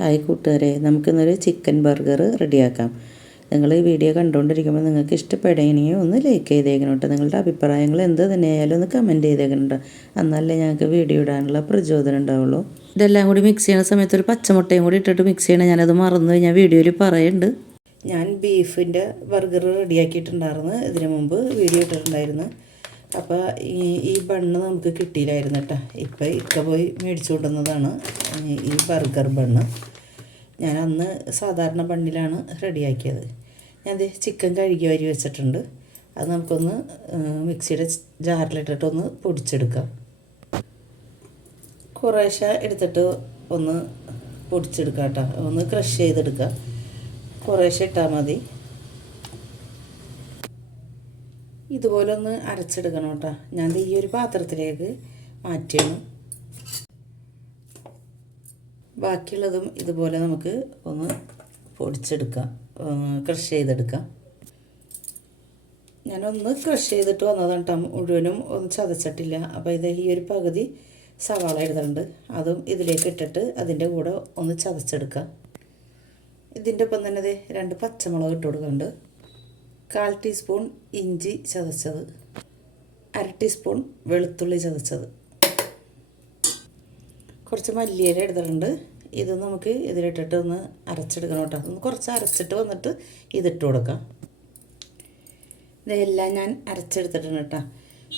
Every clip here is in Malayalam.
ഹായ് കൂട്ടുകാരെ നമുക്കിന്നൊരു ചിക്കൻ ബർഗർ റെഡിയാക്കാം. നിങ്ങൾ ഈ വീഡിയോ കണ്ടുകൊണ്ടിരിക്കുമ്പോൾ നിങ്ങൾക്ക് ഇഷ്ടപ്പെടുകയാണെങ്കിൽ ഒന്ന് ലൈക്ക് ചെയ്തേക്കണം കേട്ടോ. നിങ്ങളുടെ അഭിപ്രായങ്ങൾ എന്ത് തന്നെയായാലും ഒന്ന് കമന്റ് ചെയ്തേക്കണം കേട്ടോ. എന്നാലേ ഞങ്ങൾക്ക് വീഡിയോ ഇടാനുള്ള പ്രചോദനം ഉണ്ടാവുള്ളൂ. ഇതെല്ലാം കൂടി മിക്സ് ചെയ്യുന്ന സമയത്ത് ഒരു പച്ചമുട്ടയും കൂടി ഇട്ടിട്ട് മിക്സ് ചെയ്യണം. ഞാനത് മറന്നു ഞാൻ വീഡിയോയിൽ പറയുന്നുണ്ട്. ഞാൻ ബീഫിന്റെ ബർഗർ റെഡിയാക്കിയിട്ടുണ്ടായിരുന്നു. ഇതിനു മുമ്പ് വീഡിയോ ഇട്ടിട്ടുണ്ടായിരുന്നു. അപ്പോൾ ഈ ഈ ബണ്ണ് നമുക്ക് കിട്ടിയില്ലായിരുന്നു കേട്ടോ. ഇപ്പോൾ ഇക്ക പോയി മേടിച്ചു കൊണ്ടുവന്നതാണ്. ഈ ബർഗർ ബണ്ണ്. ഞാൻ അന്ന് സാധാരണ ബണ്ണിലാണ് റെഡിയാക്കിയത്. ദേ ചിക്കൻ കഴുകി വരി വെച്ചിട്ടുണ്ട്. അത് നമുക്കൊന്ന് മിക്സിയുടെ ജാറിലിട്ടിട്ടൊന്ന് പൊടിച്ചെടുക്കാം. കുറേശ്ശെ എടുത്തിട്ട് ഒന്ന് പൊടിച്ചെടുക്കാം കേട്ടോ. ഒന്ന് ക്രഷ് ചെയ്തെടുക്കുക കുറേശ്ശെ ഇട്ടാൽ മതി. ഇതുപോലെ ഒന്ന് അരച്ചെടുക്കണം കേട്ടോ. ഞാൻ ഈ ഒരു പാത്രത്തിലേക്ക് മാറ്റിയാണ്. ബാക്കിയുള്ളതും ഇതുപോലെ നമുക്ക് ഒന്ന് പൊടിച്ചെടുക്കാം. ക്രഷ് ചെയ്തെടുക്കാം. ഞാനൊന്ന് ക്രഷ് ചെയ്തിട്ട് വന്നതാണ് കേട്ടോ. മുഴുവനും ഒന്ന് ചതച്ചിട്ടില്ല. അപ്പോൾ ഇത് ഈ ഒരു പകുതി സവാള എഴുതുന്നുണ്ട് അതും ഇതിലേക്ക് ഇട്ടിട്ട് അതിന്റെ കൂടെ ഒന്ന് ചതച്ചെടുക്കാം. ഇതിന്റെ ഒപ്പം തന്നെ രണ്ട് പച്ചമുളക് ഇട്ട് കൊടുക്കുന്നുണ്ട്. കാൽ ടീസ്പൂൺ ഇഞ്ചി ചതച്ചത്. അര ടീസ്പൂൺ വെളുത്തുള്ളി ചതച്ചത്. കുറച്ച് മല്ലിയില എടുത്തിട്ടുണ്ട് ഇത് നമുക്ക് ഇതിലിട്ടിട്ട് ഒന്ന് അരച്ചെടുക്കണം കേട്ടോ. ഒന്ന് കുറച്ച് അരച്ചിട്ട് വന്നിട്ട് ഇതിട്ട് കൊടുക്കാം. ഇതെല്ലാം ഞാൻ അരച്ചെടുത്തിട്ടുണ്ട് കേട്ടോ.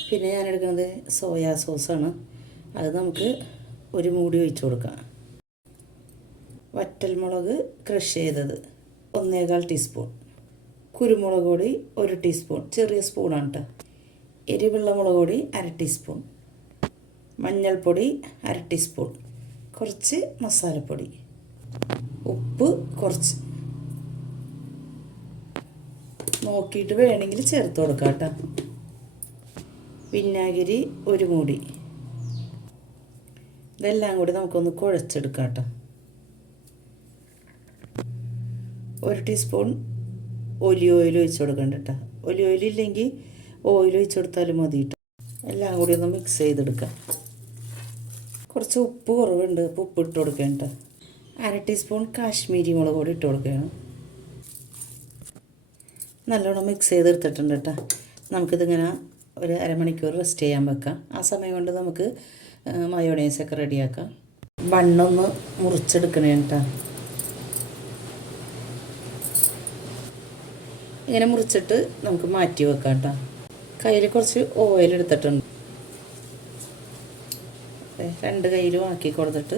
പിന്നെ ഞാൻ എടുക്കുന്നത് സോയാ സോസാണ്. അത് നമുക്ക് ഒരു മൂടി ഒഴിച്ചു കൊടുക്കാം. വറ്റൽമുളക് ക്രഷ് ചെയ്തത് ഒന്നേകാൽ ടീസ്പൂൺ. കുരുമുളക് പൊടി ഒരു ടീസ്പൂൺ ചെറിയ സ്പൂണാണ് കേട്ടോ എരിവെള്ള മുളക് പൊടി അര ടീസ്പൂൺ. മഞ്ഞൾപ്പൊടി അര ടീസ്പൂൺ. കുറച്ച് മസാലപ്പൊടി. ഉപ്പ് കുറച്ച്. നോക്കിയിട്ട് വേണമെങ്കിൽ ചേർത്ത് കൊടുക്കാം കേട്ടോ വിനാഗിരി ഒരു മൂടി. ഇതെല്ലാം കൂടി നമുക്കൊന്ന് കുഴച്ചെടുക്കാം കേട്ടോ ഒരു ടീസ്പൂൺ ഒലി ഓയിൽ ഒഴിച്ച് കൊടുക്കണ്ട കേട്ടോ ഒലി ഓയിൽ ഇല്ലെങ്കിൽ ഓയിൽ ഒഴിച്ച് കൊടുത്താലും മതി കേട്ടോ എല്ലാം കൂടി ഒന്ന് മിക്സ് ചെയ്തെടുക്കാം. കുറച്ച് ഉപ്പ് കുറവുണ്ട്. അപ്പോൾ ഉപ്പ് ഇട്ട് കൊടുക്കണം കേട്ടോ അര ടീസ്പൂൺ കാശ്മീരി മുളക് പൊടി ഇട്ട് കൊടുക്കുകയാണ് നല്ലോണം മിക്സ് ചെയ്തെടുത്തിട്ടുണ്ട് കേട്ടോ നമുക്കിതിങ്ങനെ ഒരു അരമണിക്കൂർ റെസ്റ്റ് ചെയ്യാൻ വെക്കാം. ആ സമയം കൊണ്ട് നമുക്ക് മയോണൈസൊക്കെ റെഡിയാക്കാം ബണ്ണൊന്ന് മുറിച്ചെടുക്കണേ കേട്ടോ ഇങ്ങനെ മുറിച്ചിട്ട് നമുക്ക് മാറ്റി വെക്കാം കേട്ടോ. കയ്യിൽ കുറച്ച് ഓയിൽ എടുത്തിട്ടുണ്ട്. രണ്ട് കയ്യിലും ആക്കി കൊടുത്തിട്ട്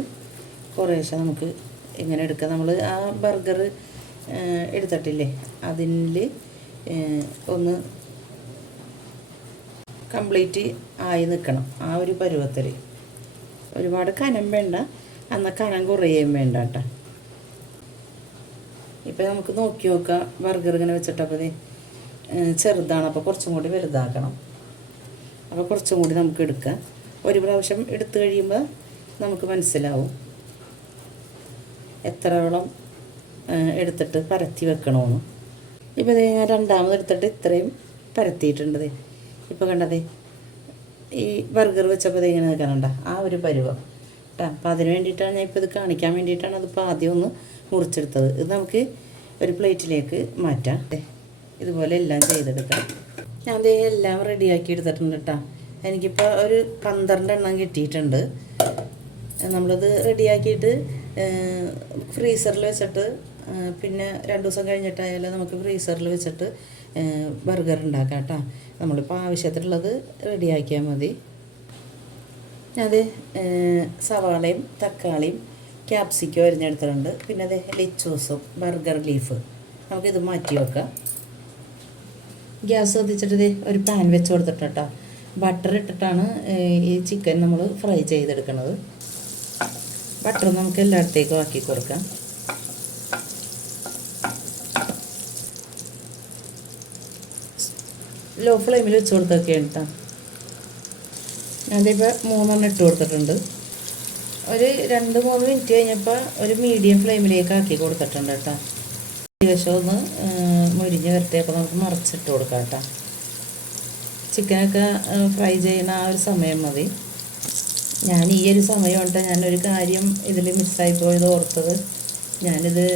കുറേശ്ശെ നമുക്ക് ഇങ്ങനെ എടുക്കാം. നമ്മൾ ആ ബർഗർ എടുത്തിട്ടില്ലേ? അതിൽ ഒന്ന് കംപ്ലീറ്റ് ആയി നിൽക്കണം ആ ഒരു പരുവത്തിൽ. ഒരുപാട് കനം വേണ്ട എന്നാൽ കനം കുറയുകയും വേണ്ട കേട്ടോ. ഇപ്പം നമുക്ക് നോക്കി നോക്കാം ബർഗർ ഇങ്ങനെ വെച്ചിട്ടപ്പോൾ ചെറുതാണ്. അപ്പോൾ കുറച്ചും കൂടി വലുതാക്കണം. അപ്പോൾ കുറച്ചും കൂടി നമുക്ക് എടുക്കാം. ഒരു പ്രാവശ്യം എടുത്തു കഴിയുമ്പോൾ നമുക്ക് മനസ്സിലാവും. എത്ര വെള്ളം എടുത്തിട്ട് പരത്തി വെക്കണമെന്ന് ഇപ്പോൾ ഇത് ഞാൻ രണ്ടാമത് എടുത്തിട്ട് ഇത്രയും പരത്തിയിട്ടുണ്ടത് ഇപ്പോൾ കണ്ടതേ ഈ ബർഗർ വെച്ചപ്പോൾ ഇങ്ങനെ നിൽക്കാനുണ്ട? ആ ഒരു പരുവം. കേട്ടോ. അപ്പോൾ അതിന് വേണ്ടിയിട്ടാണ് ഞാൻ ഇപ്പോൾ ഇത് കാണിക്കാൻ വേണ്ടിയിട്ടാണ് അതിപ്പോൾ ആദ്യം ഒന്ന് മുറിച്ചെടുത്തത്. ഇത് നമുക്ക് ഒരു പ്ലേറ്റിലേക്ക് മാറ്റാം. ഇതുപോലെ എല്ലാം ചെയ്തെടുക്കാം. ഞാൻ അതേ എല്ലാം റെഡിയാക്കി എടുത്തിട്ടുണ്ട് കേട്ടോ എനിക്കിപ്പോൾ ഒരു പന്ത്രണ്ട് എണ്ണം കിട്ടിയിട്ടുണ്ട്. നമ്മളത് റെഡിയാക്കിയിട്ട് ഫ്രീസറിൽ വെച്ചിട്ട് പിന്നെ രണ്ട് ദിവസം കഴിഞ്ഞിട്ടായാലും നമുക്ക് ഫ്രീസറിൽ വെച്ചിട്ട് ബർഗർ ഉണ്ടാക്കാം കേട്ടോ നമ്മളിപ്പോൾ ആവശ്യത്തിനുള്ളത് റെഡിയാക്കിയാൽ മതി. അത് സവാളയും തക്കാളിയും ക്യാപ്സിക്കും അരിഞ്ഞെടുത്തിട്ടുണ്ട്. പിന്നെ അത് ലിച്ചൂസും ബർഗർ ലീഫ്. നമുക്കിത് മാറ്റി വെക്കാം. ഗ്യാസ് കത്തിച്ചിട്ട് ഒരു പാൻ വെച്ച് കൊടുത്തിട്ട് ബട്ടർ ഇട്ടിട്ടാണ് ഈ ചിക്കൻ നമ്മൾ ഫ്രൈ ചെയ്തെടുക്കുന്നത് ബട്ടർ നമുക്ക് എല്ലായിടത്തേക്കും ആക്കി കൊടുക്കാം. ലോ ഫ്ലെയിമിൽ വെച്ച് കൊടുത്തൊക്കെയാണ് കേട്ടോ. അതിപ്പോൾ മൂന്നെണ്ണം ഇട്ട് കൊടുത്തിട്ടുണ്ട്. ഒരു രണ്ട് മൂന്ന് മിനിറ്റ് കഴിഞ്ഞപ്പോൾ ഒരു മീഡിയം ഫ്ലെയിമിലേക്ക് ആക്കി കൊടുത്തിട്ടുണ്ട് കേട്ടോ ഏകദേശം ഒന്ന് മുരിഞ്ഞ് വരത്തേക്ക് നമുക്ക് മറിച്ചിട്ട് കൊടുക്കാം കേട്ടോ ചിക്കനൊക്കെ ഫ്രൈ ചെയ്യുന്ന ആ ഒരു സമയം മതി. ഞാൻ ഈ ഒരു സമയം കൊണ്ട് ഞാനൊരു കാര്യം ഇതിൽ മിസ്സായി പോയത് ഓർത്തത്. ഞാനിത്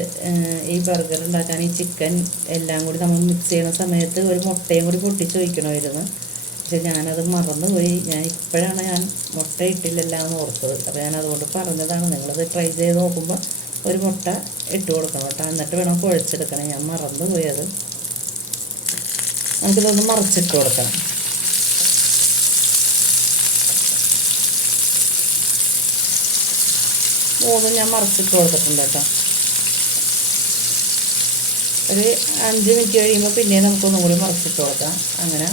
ഈ ബർഗർ ഉണ്ടാക്കാൻ ഈ ചിക്കൻ എല്ലാം കൂടി നമ്മൾ മിക്സ് ചെയ്യുന്ന സമയത്ത് ഒരു മുട്ടയും കൂടി പൊട്ടിച്ച് വയ്ക്കണമായിരുന്നു പക്ഷെ ഞാനത് മറന്നുപോയി. ഞാൻ ഇപ്പോഴാണ് ഞാൻ മുട്ട ഇട്ടില്ലല്ല എന്ന് ഓർത്തത്. അപ്പോൾ ഞാൻ അതുകൊണ്ട് പറഞ്ഞതാണ് നിങ്ങളത് ട്രൈ ചെയ്ത് നോക്കുമ്പോൾ ഒരു മുട്ട ഇട്ട് കൊടുക്കണം കേട്ടോ. എന്നിട്ട് വേണം കുഴച്ചെടുക്കണം ഞാൻ മറന്നു പോയത് നമുക്കിതൊന്ന് മറിച്ചിട്ട് കൊടുക്കണം. മൂന്നും ഞാൻ മറിച്ചിട്ട് കൊടുത്തിട്ടുണ്ട് കേട്ടോ. ഒരു അഞ്ച് മിനിറ്റ് കഴിയുമ്പോൾ പിന്നെ നമുക്കൊന്നും കൂടി മറിച്ചിട്ട് കൊടുക്കാം. അങ്ങനെ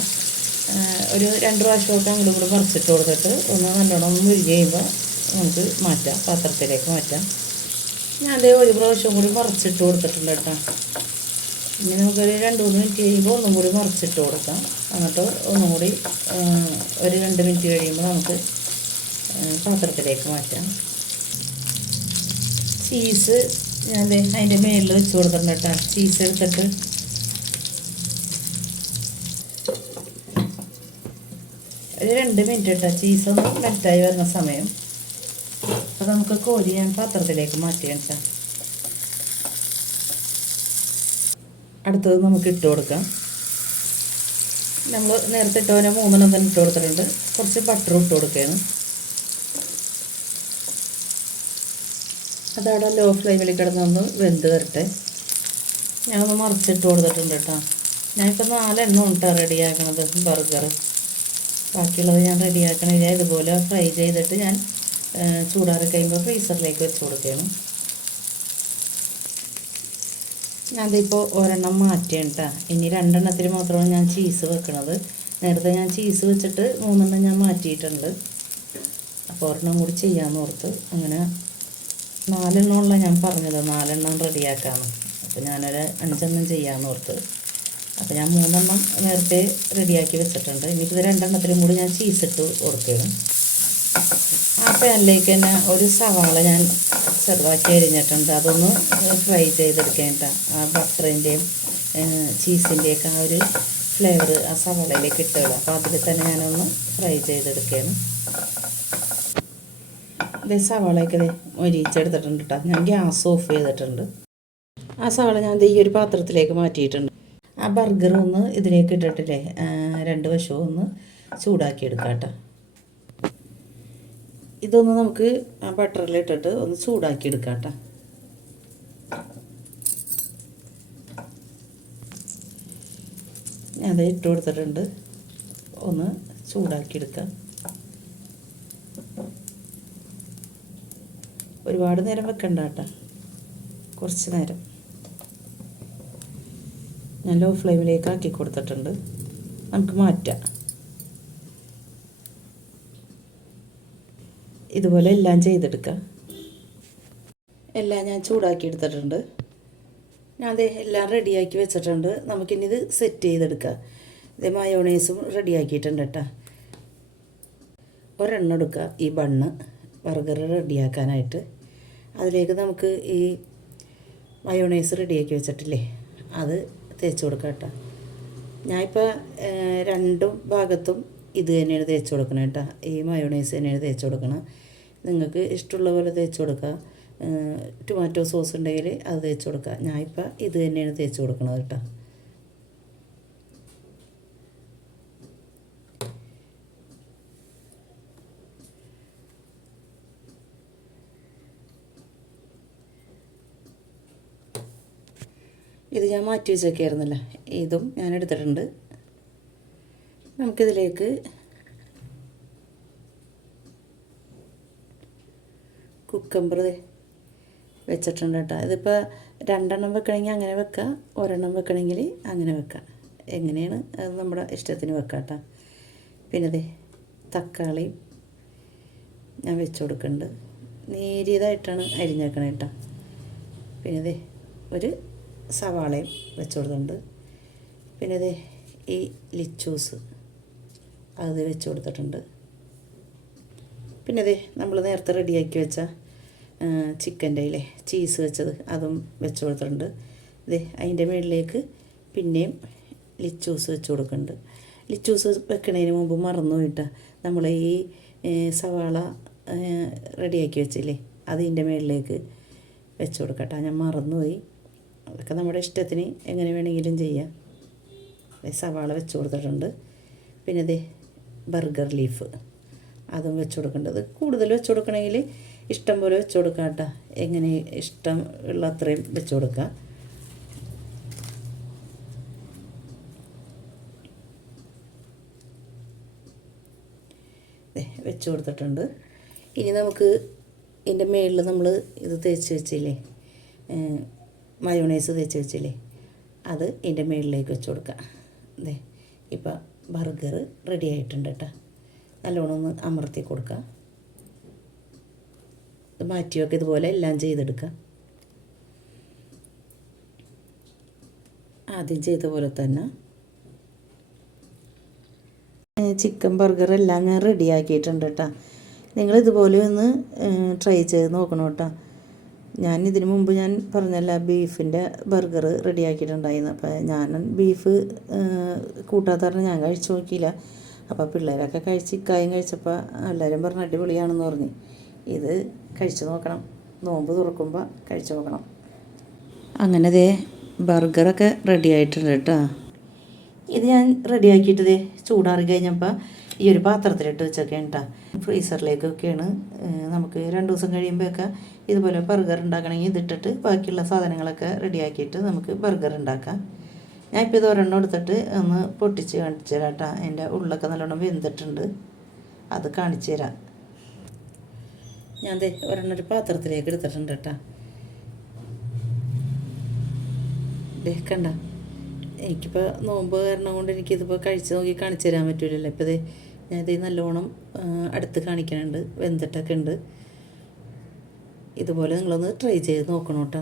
ഒരു രണ്ട് പ്രാവശ്യമൊക്കെ അങ്ങോട്ട് കൂടെ പറിച്ചിട്ട് കൊടുത്തിട്ട് ഒന്ന് നല്ലോണം ഒന്ന് കഴിയുമ്പോൾ നമുക്ക് മാറ്റാം പാത്രത്തിലേക്ക് മാറ്റാം. ഞാൻ അതേ ഒരു പ്രാവശ്യം കൂടി മറിച്ചിട്ട് കൊടുത്തിട്ടുണ്ട് കേട്ടോ. ഇനി നമുക്കൊരു രണ്ട് മൂന്ന് മിനിറ്റ് കഴിയുമ്പോൾ ഒന്നും കൂടി മറിച്ചിട്ട് കൊടുക്കാം. എന്നിട്ട് ഒന്നും കൂടി ഒരു രണ്ട് മിനിറ്റ് കഴിയുമ്പോൾ നമുക്ക് പാത്രത്തിലേക്ക് മാറ്റാം. ചീസ് ഞാൻ അതിന്റെ മേളിൽ വെച്ച് കൊടുത്തിട്ടുണ്ട് കേട്ടോ. ചീസ് എടുത്തിട്ട് ഒരു രണ്ട് മിനിറ്റ് ഇട്ടാൽ ചീസൊന്നും മെൽറ്റായി വരുന്ന സമയം. അപ്പോൾ നമുക്ക് കോരി ഞാൻ പാത്രത്തിലേക്ക് മാറ്റി കേട്ടോ അടുത്തത് നമുക്ക് ഇട്ട് കൊടുക്കാം. നമ്മൾ നേരത്തെ ഇട്ടവനെ മൂന്നെണ്ണം തന്നെ ഇട്ട് കൊടുത്തിട്ടുണ്ട്. കുറച്ച് ബട്ടർ ഇട്ട് കൊടുക്കുകയാണ്. അതവിടെ ലോ ഫ്ലെയിമിൽ കിടന്നൊന്ന് വെന്ത് വരട്ടെ. ഞാനൊന്ന് മറിച്ചിട്ട് കൊടുത്തിട്ടുണ്ട് കേട്ടോ. ഞാനിപ്പോൾ നാലെണ്ണം ഉണ്ടാ റെഡിയാക്കണത് ബർഗർ ബാക്കിയുള്ളത് ഞാൻ റെഡിയാക്കണില്ല ഇതുപോലെ ഫ്രൈ ചെയ്തിട്ട് ഞാൻ ചൂടാറി കഴിയുമ്പോൾ ഫ്രീസറിലേക്ക് വെച്ച് കൊടുക്കുകയാണ്. ഞാനിതിപ്പോൾ ഒരെണ്ണം മാറ്റിയാണ് കേട്ടോ ഇനി രണ്ടെണ്ണത്തിൽ മാത്രമാണ് ഞാൻ ചീസ് വെക്കണത്. നേരത്തെ ഞാൻ ചീസ് വെച്ചിട്ട് മൂന്നെണ്ണം ഞാൻ മാറ്റിയിട്ടുണ്ട്. അപ്പോൾ ഒരെണ്ണം കൂടി ചെയ്യാമെന്ന് ഓർത്ത് അങ്ങനെ നാലെണ്ണമുള്ള ഞാൻ പറഞ്ഞത്. നാലെണ്ണം റെഡിയാക്കാമെന്ന് അപ്പോൾ ഞാനൊരു അഞ്ചെണ്ണം ചെയ്യാമെന്ന് ഓർത്ത് അപ്പോൾ ഞാൻ മൂന്നെണ്ണം നേരത്തെ റെഡിയാക്കി വെച്ചിട്ടുണ്ട്. ഇനിയിപ്പോൾ ഇത് രണ്ടെണ്ണത്തിലും കൂടി ഞാൻ ചീസിട്ട് ഇട്ട് കൊടുക്കുകയാണ് ആ പാനിലേക്ക് തന്നെ ഒരു സവാള ഞാൻ ചെറുതാക്കി അരിഞ്ഞിട്ടുണ്ട്. അതൊന്ന് ഫ്രൈ ചെയ്തെടുക്കേണ്ട ആ ബട്ടറിന്റെയും ചീസിന്റെയൊക്കെ ആ ഒരു ഫ്ലേവർ ആ സവാളയിലേക്ക് ഇട്ടുള്ളൂ അപ്പോൾ അതിൽ തന്നെ ഞാനൊന്ന് ഫ്രൈ ചെയ്തെടുക്കുകയാണ്. ഇതേ സവാളയൊക്കെ ഇതേ മൊരിച്ചെടുത്തിട്ടുണ്ട് കേട്ടോ. ഞാൻ ഗ്യാസ് ഓഫ് ചെയ്തിട്ടുണ്ട്. ആ സവാള ഞാൻ ഈ ഒരു പാത്രത്തിലേക്ക് മാറ്റിയിട്ടുണ്ട്. ആ ബർഗർ ഒന്ന് ഇതിലേക്ക് ഇട്ടിട്ടില്ലേ? രണ്ട് വശവും ഒന്ന് ചൂടാക്കി എടുക്കാം കേട്ടോ. ഇതൊന്ന് നമുക്ക് ആ ബട്ടറിൽ ഇട്ടിട്ട് ഒന്ന് ചൂടാക്കി എടുക്കാം കേട്ടോ. ഞാൻ അത് ഇട്ട് കൊടുത്തിട്ടുണ്ട്. ഒന്ന് ചൂടാക്കി എടുക്കാം ഒരുപാട് നേരം വെക്കണ്ട കേട്ടോ. കുറച്ച് നേരം. ഞാൻ ലോ ഫ്ലെയിമിലേക്ക് ആക്കി കൊടുത്തിട്ടുണ്ട്. നമുക്ക് മാറ്റാം. ഇതുപോലെ എല്ലാം ചെയ്തെടുക്കാം. എല്ലാം ഞാൻ ചൂടാക്കി എടുത്തിട്ടുണ്ട്. ഞാൻ ദേ എല്ലാം റെഡിയാക്കി വെച്ചിട്ടുണ്ട്. നമുക്കിനി ഇത് സെറ്റ് ചെയ്തെടുക്കാം. ഇത് മയോണൈസും റെഡിയാക്കിയിട്ടുണ്ട് കേട്ടോ. ഒരെണ്ണം എടുക്കുക ഈ ബണ്ണ് ബർഗർ റെഡിയാക്കാനായിട്ട്. അതിലേക്ക് നമുക്ക് ഈ മയോണൈസ് റെഡിയാക്കി വെച്ചിട്ടില്ലേ? അത് തേച്ച് കൊടുക്കാം കേട്ടോ. ഞാനിപ്പോൾ രണ്ടും ഭാഗത്തും ഇത് തന്നെയാണ് തേച്ച് കൊടുക്കണം കേട്ടോ. ഈ മയോണൈസ് തന്നെയാണ് തേച്ച് കൊടുക്കണം. നിങ്ങൾക്ക് ഇഷ്ടമുള്ള പോലെ തേച്ച് കൊടുക്കുക ടൊമാറ്റോ സോസ് ഉണ്ടെങ്കിൽ അത് തേച്ച് കൊടുക്കുക ഞാനിപ്പോൾ ഇത് തന്നെയാണ് തേച്ച് കൊടുക്കണത് കേട്ടോ. ഇത് ഞാൻ മാറ്റി വെച്ചേക്കായിരുന്നല്ലോ ഇതും ഞാൻ എടുത്തിട്ടുണ്ട്. നമുക്കിതിലേക്ക് കുക്കമ്പർ വെച്ചിട്ടുണ്ട് കേട്ടോ. ഇതിപ്പോൾ രണ്ടെണ്ണം വെക്കണമെങ്കിൽ അങ്ങനെ വെക്കുക ഒരെണ്ണം വെക്കണമെങ്കിൽ അങ്ങനെ വെക്കാം. എങ്ങനെയാണ്? അത് നമ്മുടെ ഇഷ്ടത്തിന് വെക്കാം കേട്ടോ. പിന്നെ അതെ തക്കാളി ഞാൻ വെച്ച് കൊടുക്കുന്നുണ്ട്. നേരിയതായിട്ടാണ് അരിഞ്ഞേക്കണേ കേട്ടോ. പിന്നെ അതെ ഒരു സവാളയും വെച്ച് കൊടുത്തിട്ടുണ്ട്. പിന്നെ ദേ ഈ ലിച്ചൂസ് അത് വെച്ച് കൊടുത്തിട്ടുണ്ട്. പിന്നെ ദേ നമ്മൾ നേരത്തെ റെഡിയാക്കി വെച്ച ചിക്കന്റെ ഇല്ലേ ചീസ് വെച്ചത് അതും വെച്ച് കൊടുത്തിട്ടുണ്ട്. ദേ അതിന്റെ മുകളിലേക്ക് പിന്നെയും ലിച്ചൂസ് വെച്ച് കൊടുക്കുന്നുണ്ട്. ലിച്ചൂസ് വെക്കുന്നതിന് മുമ്പ് മറന്നു പോയിട്ടാ നമ്മൾ ഈ സവാള റെഡിയാക്കി വെച്ചില്ലേ അതിന്റെ മുകളിലേക്ക് വെച്ച് കൊടുക്കട്ടെ. ഞാൻ മറന്നുപോയി. അതൊക്കെ നമ്മുടെ ഇഷ്ടത്തിന് എങ്ങനെ വേണമെങ്കിലും ചെയ്യാം. സവാള വെച്ച് കൊടുത്തിട്ടുണ്ട്. പിന്നെ ദേ ബർഗർ ലീഫ്. അതും വെച്ച് കൊടുക്കേണ്ടത് കൂടുതൽ വെച്ച് കൊടുക്കണമെങ്കിൽ ഇഷ്ടം പോലെ വെച്ച് കൊടുക്കാം കേട്ടോ. എങ്ങനെ ഇഷ്ടം ഉള്ള അത്രയും വെച്ച് കൊടുക്കാം. വെച്ച് കൊടുത്തിട്ടുണ്ട്. ഇനി നമുക്ക് ഇതിന്റെ മേളിൽ നമ്മൾ ഇത് തേച്ച് വെച്ചില്ലേ? മയോണൈസ് തേച്ച് വെച്ചില്ലേ? അത് ഇതിന്റെ മുകളിലേക്ക് വെച്ച് കൊടുക്കുക അതെ ഇപ്പം ബർഗർ റെഡി ആയിട്ടുണ്ട് കേട്ടോ നല്ലോണം ഒന്ന് അമർത്തി കൊടുക്കുക ഇത് മാറ്റി വെക്കുക ഇതുപോലെ എല്ലാം ചെയ്തെടുക്കുക ആദ്യം ചെയ്ത പോലെ തന്നെ. ചിക്കൻ ബർഗർ എല്ലാം ഞാൻ റെഡിയാക്കിയിട്ടുണ്ട് കേട്ടോ നിങ്ങൾ ഇതുപോലെ ഒന്ന് ട്രൈ ചെയ്ത് നോക്കണം കേട്ടോ ഞാൻ ഇതിനു മുമ്പ് ഞാൻ പറഞ്ഞല്ല ബീഫിന്റെ ബർഗർ റെഡിയാക്കിയിട്ടുണ്ടായിരുന്നു. അപ്പോൾ ഞാൻ ബീഫ് കൂട്ടാത്ത കാരണം ഞാൻ കഴിച്ചു നോക്കിയില്ല. അപ്പോൾ പിള്ളേരൊക്കെ കഴിച്ച് ഇക്കായും കഴിച്ചപ്പോൾ എല്ലാവരും പറഞ്ഞ അടിപൊളിയാണെന്ന് പറഞ്ഞു. ഇത് കഴിച്ചു നോക്കണം. നോമ്പ് തുറക്കുമ്പോൾ കഴിച്ചു നോക്കണം. അങ്ങനെ ദേ ബർഗറൊക്കെ റെഡി ആയിട്ടുണ്ട് കേട്ടോ. ഇത് ഞാൻ റെഡി ആക്കിയിട്ടതേ ചൂടാറി കഴിഞ്ഞപ്പോൾ ഈ ഒരു പാത്രത്തിലിട്ട് വെച്ചൊക്കെ കേട്ടോ. ഫ്രീസറിലേക്കൊക്കെയാണ് നമുക്ക് രണ്ട് ദിവസം കഴിയുമ്പോഴൊക്കെ ഇതുപോലെ ബർഗർ ഉണ്ടാക്കണമെങ്കിൽ ഇതിട്ടിട്ട് ബാക്കിയുള്ള സാധനങ്ങളൊക്കെ റെഡിയാക്കിയിട്ട് നമുക്ക് ബർഗർ ഉണ്ടാക്കാം. ഞാൻ ഇപ്പോൾ ഇത് ഒരെണ്ണം എടുത്തിട്ട് ഒന്ന് പൊട്ടിച്ച് കാണിച്ചു തരാം കേട്ടോ. അതിന്റെ ഉള്ളൊക്കെ നല്ലോണം വെന്തിട്ടുണ്ട്. അത് കാണിച്ചു തരാം. ഞാൻ ഒരെണ്ണം ഒരു പാത്രത്തിലേക്ക് എടുത്തിട്ടുണ്ട് കേട്ടോ. കണ്ട എനിക്കിപ്പോൾ നോമ്പ് കാരണം കൊണ്ട് എനിക്കിതിപ്പോൾ കഴിച്ച് നോക്കി കാണിച്ചു തരാൻ പറ്റൂലല്ലോ. ഇപ്പോൾ ഇത് ഞാനിത് നല്ലോണം അടുത്ത് കാണിക്കാനുണ്ട് വെന്തിട്ടൊക്കെ ഉണ്ട്. ഇതുപോലെ നിങ്ങളൊന്ന് ട്രൈ ചെയ്ത് നോക്കണം കേട്ടോ.